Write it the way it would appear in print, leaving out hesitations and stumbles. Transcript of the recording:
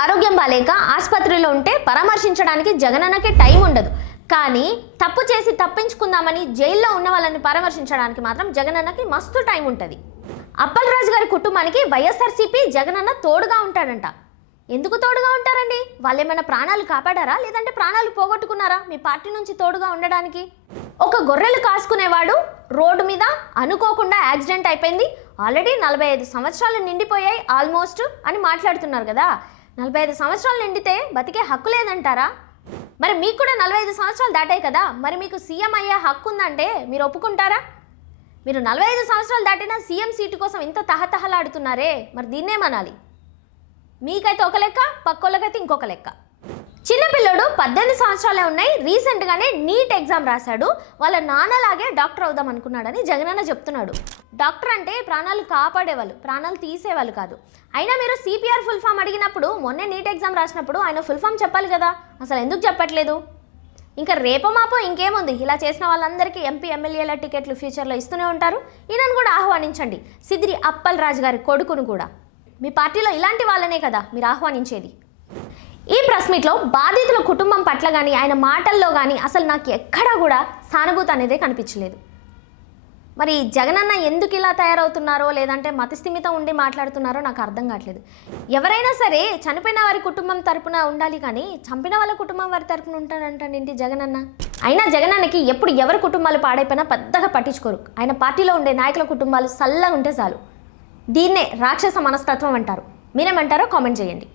ఆరోగ్యం బాలేక ఆసుపత్రిలో ఉంటే పరామర్శించడానికి జగనన్నకి టైం ఉండదు. కానీ తప్పు చేసి తప్పించుకుందామని జైల్లో ఉన్న వాళ్ళని పరామర్శించడానికి మాత్రం జగనన్నకి మస్తు టైం ఉంటుంది. అప్పలరాజు గారి కుటుంబానికి వైఎస్ఆర్సీపీ జగనన్న తోడుగా ఉంటాడంట. ఎందుకు తోడుగా ఉంటారండి? వాళ్ళు ఏమైనా ప్రాణాలు కాపాడారా, లేదంటే ప్రాణాలు పోగొట్టుకున్నారా మీ పార్టీ నుంచి తోడుగా ఉండడానికి? ఒక గొర్రెలు కాసుకునేవాడు రోడ్డు మీద అనుకోకుండా యాక్సిడెంట్ అయిపోయింది, ఆల్రెడీ 45 సంవత్సరాలు నిండిపోయాయి ఆల్మోస్ట్ అని మాట్లాడుతున్నారు కదా. 45 సంవత్సరాలు నిండితే బతికే హక్కు లేదంటారా? మరి మీకు కూడా 45 సంవత్సరాలు దాటాయి కదా, మరి మీకు సీఎం అయ్యే హక్కు ఉందంటే మీరు ఒప్పుకుంటారా? మీరు 45 సంవత్సరాలు దాటినా సీఎం సీటు కోసం ఇంత తహతహలాడుతున్నారే, మరి దీన్నేమనాలి? మీకైతే ఒక లెక్క, పక్కోళ్ళకైతే ఇంకొక లెక్క. చిన్నపిల్లడు 18 సంవత్సరాలే ఉన్నాయి, రీసెంట్గానే నీట్ ఎగ్జామ్ రాశాడు. వాళ్ళ నాన్నలాగే డాక్టర్ అవుదాం అనుకున్నాడని జగనన్న చెప్తున్నాడు. డాక్టర్ అంటే ప్రాణాలు కాపాడేవాళ్ళు, ప్రాణాలు తీసేవాళ్ళు కాదు. అయినా మీరు సిపిఆర్ ఫుల్ ఫామ్ అడిగినప్పుడు, మొన్నే నీట్ ఎగ్జామ్ రాసినప్పుడు ఆయన ఫుల్ ఫామ్ చెప్పాలి కదా, అసలు ఎందుకు చెప్పట్లేదు? ఇంకా రేపో మాపో ఇంకేముంది, ఇలా చేసిన వాళ్ళందరికీ ఎంపీ ఎమ్మెల్యేల టికెట్లు ఫ్యూచర్లో ఇస్తూనే ఉంటారు. ఈయనను కూడా ఆహ్వానించండి, సిద్రి అప్పలరాజు గారి కొడుకును కూడా. మీ పార్టీలో ఇలాంటి వాళ్ళనే కదా మీరు ఆహ్వానించేది. ఈ ప్రెస్ మీట్లో బాధితుల కుటుంబం పట్ల కానీ ఆయన మాటల్లో కానీ అసలు నాకు ఎక్కడా కూడా సానుభూతి అనేదే కనిపించలేదు. మరి జగనన్న ఎందుకు ఇలా తయారవుతున్నారో, లేదంటే మతిస్థిమితం ఉండి మాట్లాడుతున్నారో నాకు అర్థం కావట్లేదు. ఎవరైనా సరే చనిపోయిన వారి కుటుంబం తరపున ఉండాలి, కానీ చంపిన వాళ్ళ కుటుంబం వారి తరపున ఉంటాడంటండి జగనన్న. అయినా జగనన్నకి ఎప్పుడు ఎవరి కుటుంబాలు పాడైపోయినా పెద్దగా పట్టించుకోరు. ఆయన పార్టీలో ఉండే నాయకుల కుటుంబాలు చల్లగా ఉంటే చాలు. దీన్నే రాక్షస మనస్తత్వం అంటారు. మీరేమంటారో కామెంట్ చేయండి.